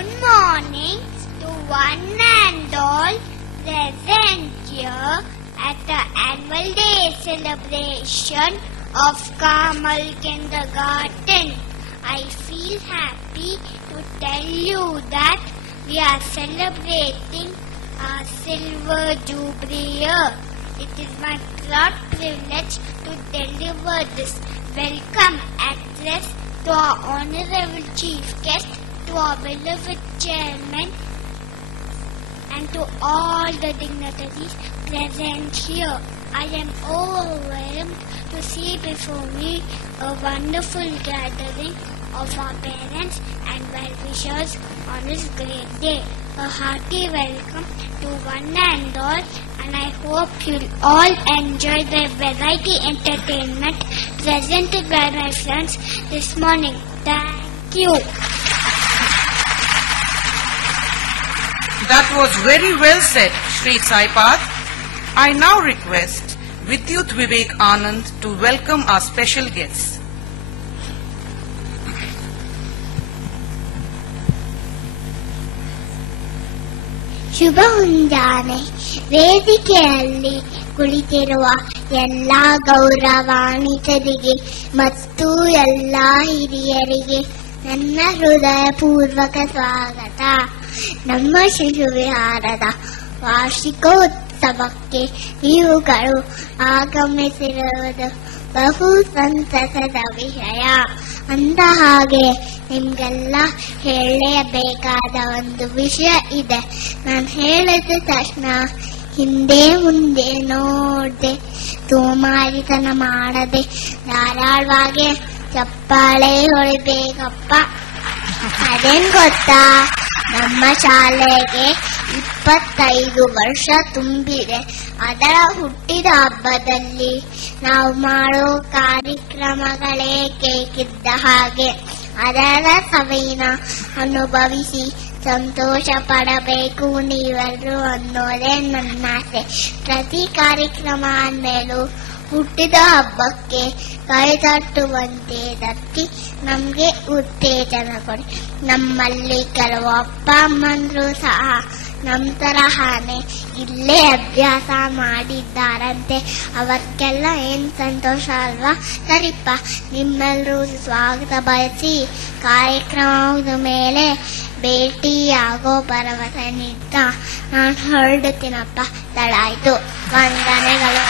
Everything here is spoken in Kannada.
Good morning to one and all present here at the annual day celebration of Carmel Kindergarten. I feel happy to tell you that we are celebrating our silver jubilee year. It is my proud privilege to deliver this welcome address to our honorable chief guest, to our beloved chairman, and to all the dignitaries present here. I am overwhelmed to see before me a wonderful gathering of our parents and well-wishers on this great day. A hearty welcome to one and all, and I hope you'll all enjoy the variety entertainment presented by my friends this morning. Thank you. That was very well said, Shri Saipath. I now request Vidyut Vivek Anand to welcome our special guests. ಶುಭ ಮುಂಜಾನೆ. ವೇದಿಕೆಯಲ್ಲಿ ಕುಳಿತಿರುವ ಎಲ್ಲ ಗೌರವಾನ್ವಿತರಿಗೆ ಮತ್ತು ಎಲ್ಲ ಹಿರಿಯರಿಗೆ ನನ್ನ ಹೃದಯಪೂರ್ವಕ ಸ್ವಾಗತ. ನಮ್ಮ ಶಿಶು ವಿಹಾರದ ವಾರ್ಷಿಕೋತ್ಸವಕ್ಕೆ ನೀವುಗಳು ಆಗಮಿಸಿರುವುದು ಬಹು ಸಂತಸದ ವಿಷಯ. ಅಂದ ಹಾಗೆ ನಿಮ್ಗೆಲ್ಲ ಹೇಳಬೇಕಾದ ಒಂದು ವಿಷಯ ಇದೆ. ನಾನು ಹೇಳಿದ ತಕ್ಷಣ ಹಿಂದೆ ಮುಂದೆ ನೋಡದೆ, ಸೋಮಾರಿತನ ಮಾಡದೆ ಧಾರಾಳವಾಗಿ ಚಪ್ಪಾಳೆ ಹೊಡಿಬೇಕಪ್ಪ. ಅದೇನ್ ಗೊತ್ತಾ, ನಮ್ಮ ಶಾಲೆಗೆ 25 ವರ್ಷ ತುಂಬಿದೆ. ಅದರ ಹುಟ್ಟಿದ ಹಬ್ಬದಲ್ಲಿ ನಾವು ಮಾಡೋ ಕಾರ್ಯಕ್ರಮಗಳೇ ಕೇಕಿದ್ದ ಹಾಗೆ. ಅದರ ಸವಿನ ಅನುಭವಿಸಿ ಸಂತೋಷ ಪಡಬೇಕು ನೀವೆಲ್ಲರೂ ಅನ್ನೋದೇ ನನ್ನ ಆಸೆ. ಪ್ರತಿ ಕಾರ್ಯಕ್ರಮ ಅಂದಮೇಲೂ ಹುಟ್ಟಿದ ಹಬ್ಬಕ್ಕೆ ಕೈ ತಟ್ಟುವಂತೆ ತಟ್ಟಿ ನಮಗೆ ಉತ್ತೇಜನ ಕೊಡಿ. ನಮ್ಮಲ್ಲಿ ಕೆಲವು ಅಪ್ಪ ಅಮ್ಮಂದ್ರು ಸಹ ನಮ್ಮ ತರಹಾನೆ ಇಲ್ಲೇ ಅಭ್ಯಾಸ ಮಾಡಿದ್ದಾರಂತೆ. ಅವಕ್ಕೆಲ್ಲ ಏನ್ ಸಂತೋಷ ಅಲ್ವಾ? ಸರಿಪ್ಪ, ನಿಮ್ಮೆಲ್ಲರೂ ಸ್ವಾಗತ ಬಯಸಿ ಕಾರ್ಯಕ್ರಮದ ಮೇಲೆ ಭೇಟಿಯಾಗೋ ಭರವಸೆ ನೀಡ್ತಾ ನಾನು ಹೊರಡುತ್ತೀನಪ್ಪ. ತಡ ಆಯ್ತು. ವಂದನೆಗಳು.